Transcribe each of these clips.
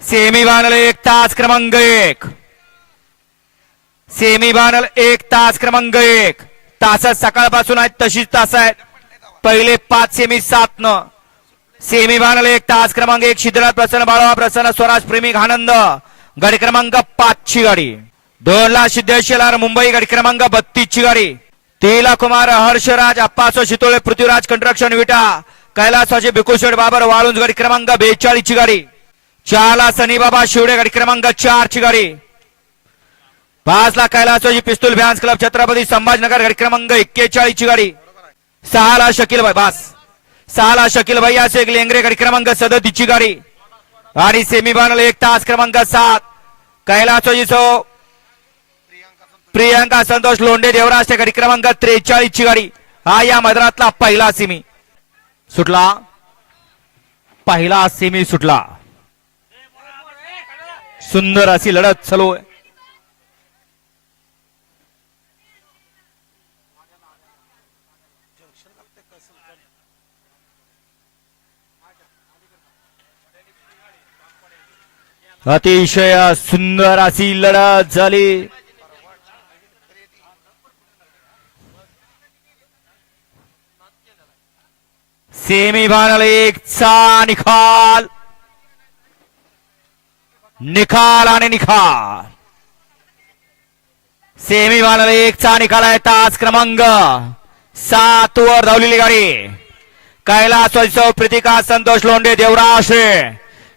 Semi final 1 तास क्रमांक 1. Semi final 1 तास क्रमांक 1. तास सकाळपासून आहेत तशीच तास आहेत. पहिले 5 सेमी 7 न. सेमी फायनल 1 तास क्रमांक 1. सिद्धनाथ प्रसन्न बाळवा प्रसन्न स्वराज प्रेमी आनंद गाडी क्रमांक 5 ची गाडी. 2 ला सिद्धेश्वर मुंबई गाडी क्रमांक 32 ची गाडी. 3 ला कुमार हर्षराज अप्पासो शितोळे पृथ्वीराज कंस्ट्रक्शन विटा कैलासवासी भिकुशेठ बाबर वाळुंज गाडी क्रमांक 42 ची गाडी. 4 ला सनी बाबा शिवडे गाडी क्रमांक 4 ची गाडी. 5 ला कैलासवासी पिस्तूल फॅन्स क्लब छत्रपती संभाजीनगर गाडी क्रमांक 41 ची गाडी. 6 ला शकील भाई बास 6 ला शकील भैया शेख लेंगरे गाडी क्रमांक 37 ची गाडी. आणि सेमी फायनल 1 तास क्रमांक 7 कैलासवासी सो प्रियंका संतोष लोंढे देवराज गाडी क्रमांक 43 ची गाडी. हा या मैदानातला पहिला सेमी सुटला. पहिला सेमी सुटला. सुंदर अशी लढत चालू आहे. अतिशय सुंदर अशी लढत झाली. सेमी फायनल 1 चा निकाल. निकाल आणि निकाल. सेमी फायनल 1 चा निकाल आहे. तास क्रमांक 7 वर धावलेली गाडी कैलासवासी प्रीतिका संतोष लोंढे देवराश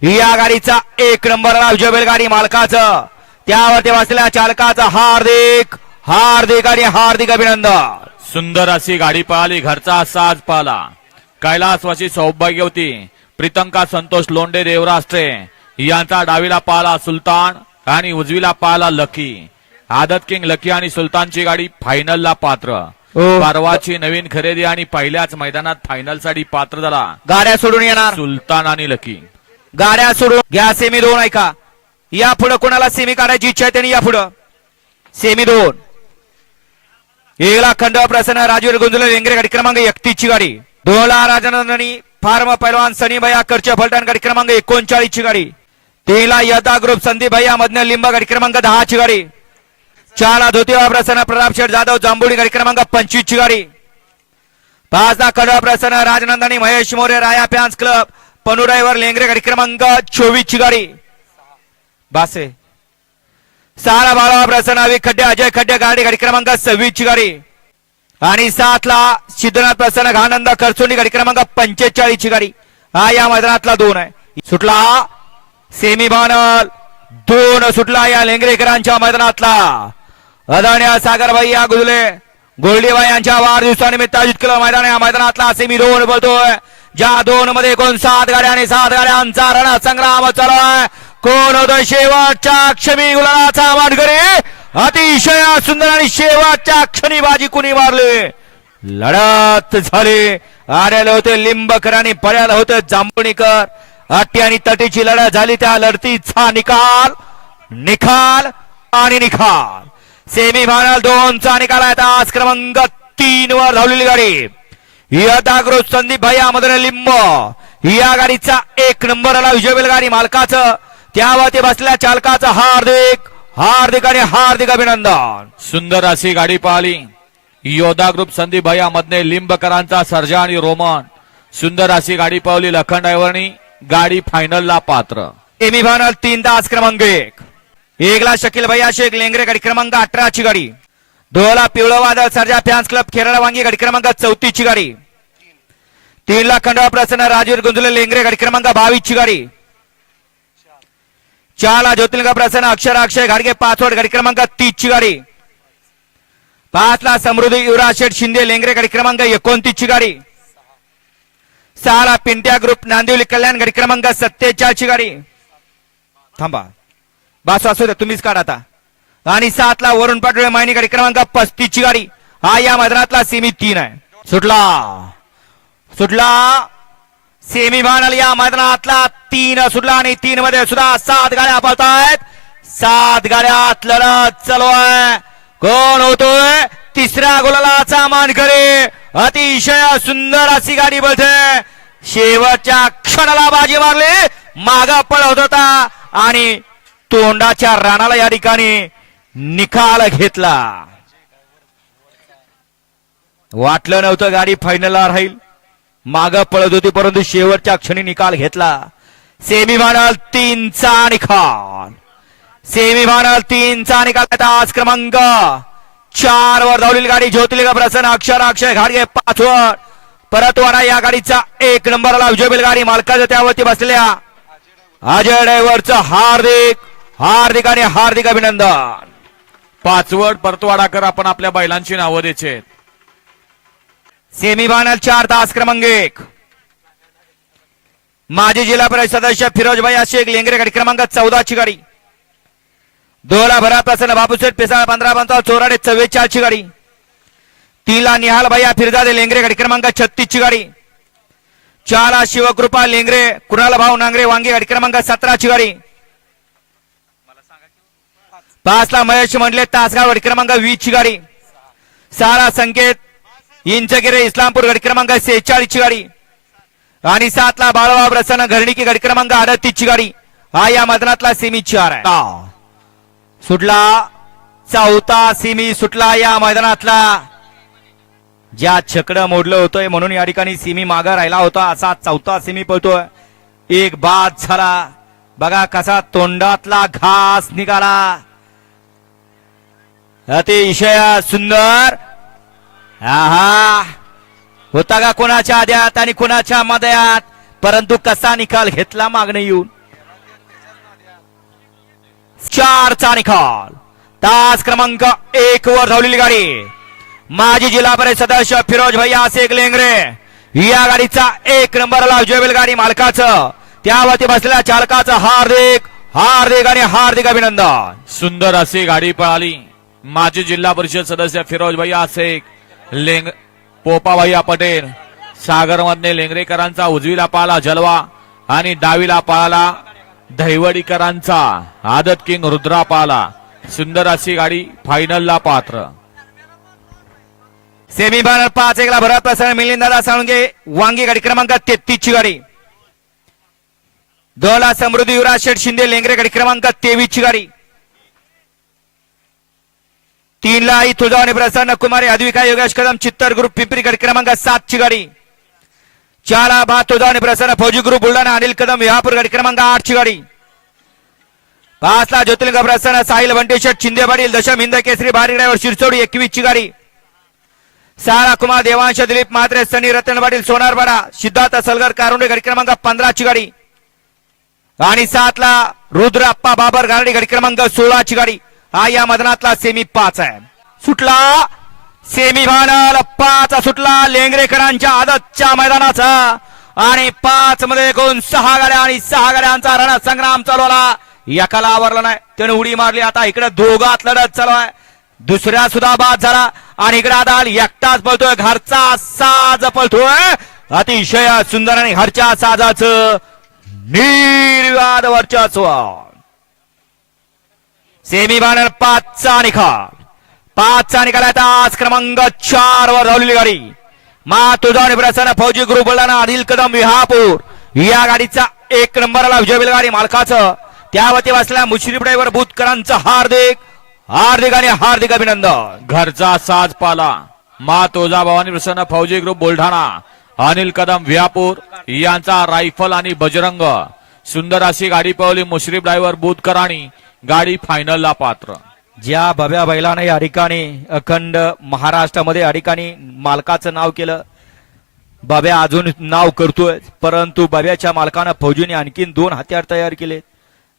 या गाडीचा 1 नंबरला विजय बैलगाडी मालकाचं त्यावरती बसलेल्या चालकाचं हार्दिक हार्दिक आणि हार्दिक अभिनंदन. सुंदर अशी गाडी पळाली. घरचा साज पाला. कैलासवासी सौभाग्यवती प्रीतंका संतोष लोंढे देवराष्ट्रे यांचा डावीला पाला सुलतान आणि उजवीला पाला लकी. आदत किंग लकी आणि सुलतानची गाडी फायनलला पात्र. परवाची नवीन खरेदी आणि पहिल्याच मैदानात फायनल साठी पात्र झाला. गाड्या सोडून येणार सुलतान आणि लकी. गाड्या सोडून घ्या. सेमी 2 ऐका. या पुढे कोणाला सेमी काढायची इच्छा आहे त्यांनी या पुढे सेमी 2. 1 ला खंडवा प्रसन्न राजवीर गुंजुले लेंगरे गाडी क्रमांक 31 ची गाडी. 2 ला राजनंदनी फार्म पैलवान सनी भैया करचे फलटण गाडी क्रमांक 39 ची गाडी. 3 ला यदा ग्रुप संदीप भैया मधने लिंबा गाडी क्रमांक 10 ची गाडी. 4 ला धोतीबा प्रसन्न प्रताप शेठ जाधव जांभुडी गाडी क्रमांक 25 ची गाडी. 5 ला खंडवा प्रसन्न राजनंदनी महेश मोरे राया फॅन्स क्लब पनुराईवर लेंगरे गाडी क्रमांक 24 ची गाडी. बासे 6 ला बाळा प्रसन्न अभि खड्डे अजय खड्डे गाडी गाडी क्रमांक 26 ची गाडी. आणि 7 ला सिद्धनाथ प्रसन्न घानंद करसोली गाडी क्रमांक 45 ची गाडी. हा या मैदानातला 2 आहे. सुटला सेमी फायनल 2 सुटला या लेंगरेकरांच्या मैदानातला. अदाण्या सागर भैया गुजले गोल्डीबाई यांच्या वाढदिवसानिमित्त आयोजित केलं मैदान. या मैदानातला सेमी 2 बोलतोय. ज्या 2 मध्ये एकूण 7 गाड्या आणि 7 गाड्यांचा रणसंग्राम चालू आहे. कोण होतं शेवटच्या क्षणी गुलालाचा मानकरी. अतिशय सुंदर आणि शेवटच्या क्षणी बाजी कुणी मारली. लढत झाली. आलेले होते लिंबकर आणि पळायला होते जांभुणीकर. अटी आणि तटीची लढत झाली. त्या लढतीचा निकाल निकाल आणि निकाल. सेमी फायनल 2 चा निकाल आहे. तास क्रमांक 3 वर धावलेली गाडी यदा ग्रुप संदीप भैया मधुर लिंब या गाडीचा 1 नंबरला विजय बैलगाडी मालकाचं त्यावरती बसलेल्या चालकाचं हार्दिक हार्दिक आणि हार्दिक अभिनंदन. सुंदर अशी गाडी पळाली. योधा ग्रुप संदीप भैया मधने लिंबकरांचा सर्जा आणि रोमन. सुंदर अशी गाडी पळवली. लखन ड्रायव्हरनी गाडी फायनलला पात्र. सेमी फायनल 3 तास क्रमांक 1. 1 ला शकील भैया शेख लेंगरे गाडी क्रमांक 18 ची गाडी. 2 ला पिवळं वादळ सर्जा फॅन्स क्लब खेराळा वांगी गाडी क्रमांक 34 ची गाडी. 3 ला खंडवा प्रसन्न राजवीर गुंजुले लेंगरे गाडी क्रमांक 22 ची गाडी. 4 ला ज्योतिर्लिंग प्रसन्न अक्षर अक्षय घाडगे पाचवड गाडी क्रमांक 30 ची गाडी. 5 ला समृद्धी युवराज शेठ शिंदे लेंगरे गाडी क्रमांक 29 ची गाडी. 6 ला पिंट्या ग्रुप नांदिवली कल्याण गाडी क्रमांक 47 ची गाडी. थांबा बास असू द्या तुम्हीच काढा आता. आणि 7 ला वरुण पाटोळे मायनी गाडी क्रमांक 35 ची गाडी. हा या मैदानातला सेमी 3 आहे. सुटला सुटला सेमी फायनल या मैदानातला 3 सुटला. आणि 3 मध्ये सुद्धा 7 गाड्या पळतायत. 7 गाड्यात लढत चालू आहे. कोण होतोय तिसऱ्या गोलाचा मानकरी. अतिशय सुंदर अशी गाडी बोलते. शेवटच्या क्षणाला बाजी मारली. मागा पळत होता आणि तोंडाच्या राणाला या ठिकाणी निकाल घेतला. वाटलं नव्हतं गाडी फायनलला राहील, माग पळत होती, परंतु शेवटच्या क्षणी निकाल घेतला. सेमीफायनल 3चा निकाल, सेमीफायनल 3चा निकाल. तास क्रमांक 4 वर धावलेली गाडी ज्योतिर्लिंग प्रसन्न अक्षय घाडगे 5 वर परतवाडा या गाडीचा 1 नंबरला विजय बैलगाडी मालकाचं त्यावरती बसलेल्या अजय ड्रायव्हरचं हार्दिक आणि हार्दिक अभिनंदन. 5 वर परतवाडाकर आपण आपल्या बैलांची नावं द्यायचे. सेमीफायनल 4 तास क्रमांक 1 माजी जिल्हा परिषद सदस्य फिरोजभाई शेख लेंगरे गाडी क्रमांक 14 ची गाडी. दोला भरात प्रसन्न बापूसेठ पेसाळ 15 चोराडे 44 ची गाडी. 3 ला निहाल भैया फिरजादे लेंगरे गाडी क्रमांक 36 ची गाडी. 4 ला शिवकृपा लेंगरे कुणाल भाऊ नांगरे वांगे गाडी क्रमांक 17 ची गाडी. 5 ला महेश मंडले तासगाव गाडी क्रमांक 20 ची गाडी. 6 ला संकेत इंचगिरे इस्लामपूर गाडी क्रमांक 46 ची गाडी. आणि 7 ला बाळवा प्रसन्न घरणीकी गाडी क्रमांक 38 ची गाडी. हा या मैदानातला सेमी 4 आहे. सुटला 4था सेमी सुटला या मैदानातला. ज्या छकडं मोडलं होतंय म्हणून या ठिकाणी सेमी मागा राहिला होता, असा 4था सेमी पळतोय. एक बाद झाला. बघा कसा तोंडातला घास निघाला. अतिशय सुंदर. आहा, होता का कोणाच्या आद्यात आणि कोणाच्या मध्यात, परंतु कसा निकाल घेतला मागणं येऊन. 4चा निकाल. तास क्रमांक 1 वर धावलेली गाडी माजी जिल्हा परिषद सदस्य फिरोज भैया शेख लेंगरे या गाडीचा 1 नंबरला विजय बैलगाडी मालकाचं त्यावरती बसलेल्या चालकाचं हार्दिक आणि हार्दिक अभिनंदन. सुंदर अशी गाडी पळाली. माजी जिल्हा परिषद सदस्य फिरोज भैया शेख पोपा भैया पटेल सागरमधने लेंगरेकरांचा उजवीला पाला जलवा आणि डावीला पाला दहिवडीकरांचा आदत किंग रुद्रा पाला. सुंदर अशी गाडी फायनलला पात्र. सेमीफायनल 5-1 ला भरत प्रसन्न मिलिंददादा साळुंगे वांगी गाडी क्रमांक 33 ची गाडी. 2 ला समृद्धी युवराज शेठ शिंदे लेंगरे गाडी क्रमांक 23 ची गाडी. 3 ला तुळजावणी प्रसन्न कुमारी अद्विका योगेश कदम चित्तर ग्रुप पिंपरी गाडी क्रमांक 7 ची गाडी. 4 ला बा तुळजावणी प्रसन्न फौजी ग्रुप बुलढाणा अनिल कदम विहापूर गाडी क्रमांक 8 ची गाडी. 5 ला ज्योतिर्लिंग प्रसन्न साहिल बंटी शेठ शिंदे पाटील दशम हिंद केसरी भारी ड्रायव्हर शिरसोडी 21 ची गाडी. 6 ला कुमार देवांश दिलीप म्हात्रे सनी रतन पाटील सोनारपाडा सिद्धार्थ सलगर कारुंडे गाडी क्रमांक 15 ची गाडी. आणि 7 ला रुद्र अप्पा बाबर गाडी गाडी क्रमांक 16 ची गाडी. हा या मैदानातला सेमी 5 आहे. सुटला सेमीफायनल 5 सुटला लेंगरेकरांच्या आदतच्या मैदानाचा. आणि 5 मध्ये एकूण 6 गाड्या आणि 6 गाड्यांचा रणसंग्राम चालवला. एकाला आवरला नाही, त्याने उडी मारली. आता इकडे दोघात लढत चालू आहे. दुसऱ्या सुद्धा बाद झाला आणि इकडे आता एकटाच पळतोय. घरचा साज पळतोय. अतिशय सुंदर आणि घरच्या साजाचं निर्विवाद वर्चस्व. सेमीफायनल 5चा निकाल. 5चा निकाल आहे. आज क्रमांक 4 वर धावलेली गाडी तुळजावणी प्रसन्न फौजी ग्रुप बुलढाणा अनिल कदम विहापूर या गाडीचा 1 नंबरला विजय बैलगाडी मालकाचं त्यावरती बसलेल्या मुश्रीफ ड्रायव्हर बुतकरांचं हार्दिक आणि हार्दिक अभिनंदन. घरचा साज पाला तुळजाभवानी प्रसन्न फौजी ग्रुप बुलढाणा अनिल कदम विहापूर यांचा रायफल आणि बजरंग. सुंदर अशी गाडी पळवली मुश्रीफ ड्रायव्हर बुतकरांनी. गाडी फायनलला पात्र. ज्या भव्या बैलाने या ठिकाणी अखंड महाराष्ट्रामध्ये या ठिकाणी मालकाचं नाव केलं. बाब्या अजून नाव करतोय, परंतु बाब्याच्या मालकानं फौजीने आणखीन 2 हत्यार तयार केले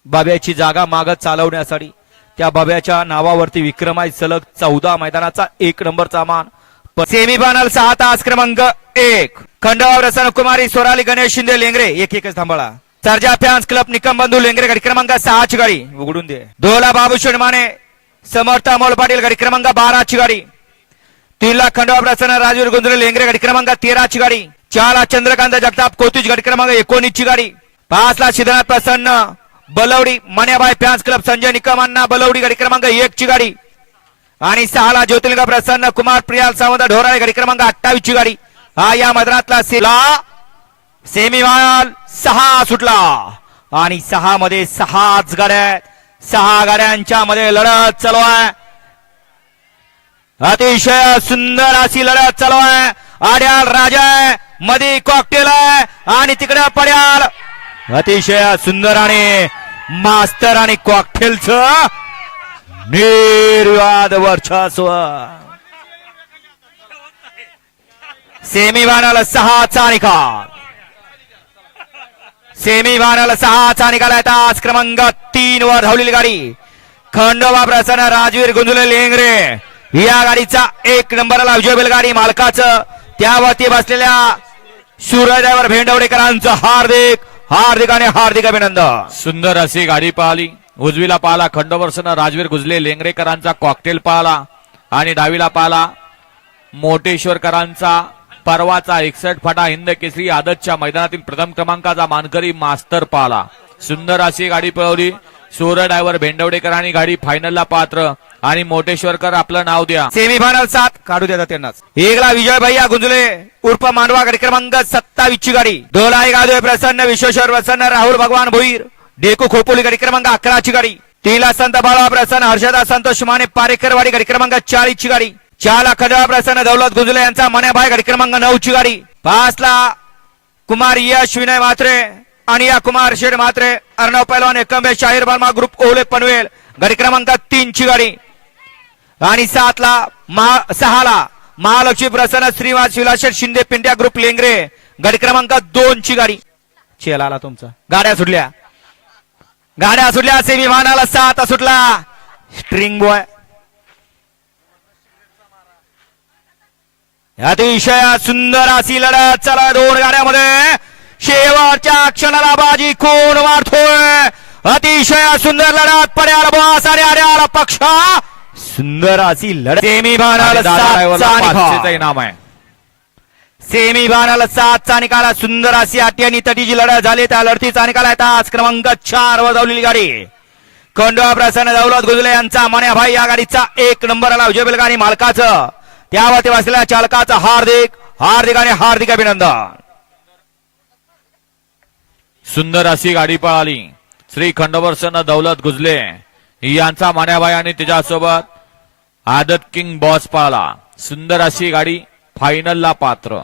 बाब्याची जागा मागत चालवण्यासाठी. त्या बाब्याच्या नावावरती विक्रम आहे. सलग 14 मैदानाचा 1 नंबरचा मान. सेमीफायनल 6 तास क्रमांक 1 खंडवा प्रसन्न कुमारी सोराली गणेश शिंदे लेंगरे एकच थांबाळा. सर्जा फॅन्स क्लब निकम बंधू लेंगरे गाडी क्रमांक 6 ची गाडी उघडून दे. 2 ला बाबूशेठ माने समर्थ अमोल पाटील गाडी क्रमांक 12 ची गाडी. 3 ला खंडवा प्रसन्न राजवीर गोंधळे लेंगरे गाडी क्रमांक 13 ची गाडी. 4 ला चंद्रकांत जगताप कोतीज गाडी क्रमांक 19 ची गाडी. 5 ला सिद्धनाथ प्रसन्न बलवडी मन्याबाई फॅन्स क्लब संजय निकम अण्णा बलवडी गाडी क्रमांक 1 ची गाडी. आणि 6 ला ज्योतिर्लिंग प्रसन्न कुमार प्रियाल सावंत ढोराळे गाडी क्रमांक 28 ची गाडी. हा या मैदानातला सेमीफायनल 6 सुटला. आणि 6 मध्ये 6च गाड्या आहेत. 6 गाड्यांच्या मध्ये लढत चालू आहे. अतिशय सुंदर अशी लढत चालू आहे. आड्याल राजा आहे, मध्ये कॉकटेल आहे आणि तिकडे पड्याल. अतिशय सुंदर आणि मास्तर आणि कॉकटेलचं निर्वाद वर्चस्व. सेमीफायनल 6चा निकाल. सेमीफायनल 6चा निकाल आहे. तास क्रमांक 3 वर धावलेली गाडी खंडोबा प्रसन्न राजवीर गुंजुले लेंगरे या गाडीचा 1 नंबरला विजय बैलगाडी मालकाचं त्यावरती बसलेल्या सूर्यदेवर भेंडवडेकरांचं हार्दिक हार्दिक आणि हार्दिक अभिनंदन. सुंदर अशी गाडी पाहिली. उजवीला पाहिला खंडोबरसन राजवीर गुजले लेंगरेकरांचा कॉकटेल पाहिला आणि डावीला पाहिला मोटेश्वरकरांचा परवाचा 61 फटा हिंद केसरी आदतच्या मैदानातील प्रथम क्रमांकाचा मानकरी मास्तर पाहिला. सुंदर अशी गाडी पळवली. सूर्य ड्रायव्हर भेंडवडेकरांनी गाडी फायनलला पात्र आणि मोटेश्वरकर आपलं नाव द्या. सेमीफायनल 7 काढू देतात त्यांनाच. एकला विजय भैया गुंजले उर्फ मांडवा गाडी क्रमांक 27 ची गाडी. दोला गादवे प्रसन्न विश्वेश्वर प्रसन्न राहुल भगवान भोईर डेकू खोपोली गाडी क्रमांक 11 ची गाडी. 3ला संत बाळा प्रसन्न हर्षदा संतोष माने पारेकरवाडी गाडी क्रमांक 40 ची गाडी. 4ला खंडोबा प्रसन्न दौलत गुंजले यांचा मण्याभाई गाडी क्रमांक 9 ची गाडी. 5ला कुमार यश विनय म्हात्रे आणि या कुमार शेड म्हात्रे अर्णव पैलवान एकंबे शाहीर बर्मा ग्रुप ओले पनवेल गाडी क्रमांक 3 ची गाडी. आणि 6ला महालक्ष्मी प्रसन्न श्रीवास शिवलाशेठ शिंदे पिंट्या ग्रुप लेंगरे गाडी क्रमांक 2 ची गाडी. चेला आला तुमचा. गाड्या सुटल्या सेमीफायनल 7 सुटला. स्ट्रिंग बॉय अतिशय सुंदर अशी लढत चला 2 गाड्यामध्ये. शेवटच्या क्षणाला बाजी कोण मारतोय. अतिशय सुंदर लढत पड्याला बॉस आणि आड्याला पक्ष. सुंदर अशी लढत. सेमीफायनल 7चा निकाल. इनाम आहे. सेमीफायनल 7चा निकाल. सुंदर अशी अटी आणि तटीची लढत झाली. त्या लढतीचा निकाल आहे. तास क्रमांक 4 वर धावलेली गाडी खंडोबा प्रसन्न दौलत गुजले यांचा मण्याभाई या गाडीचा 1 नंबरला विजय बैलगाडी मालकाचं त्यावरती बसलेल्या चालकाचं हार्दिक हार्दिक आणि हार्दिक अभिनंदन. सुंदर अशी गाडी पळाली. श्री खंडोबरसन दौलत गुजले यांचा मान्याबाई आणि त्याच्यासोबत आदत किंग बॉस पळाला. सुंदर अशी गाडी फायनलला पात्र.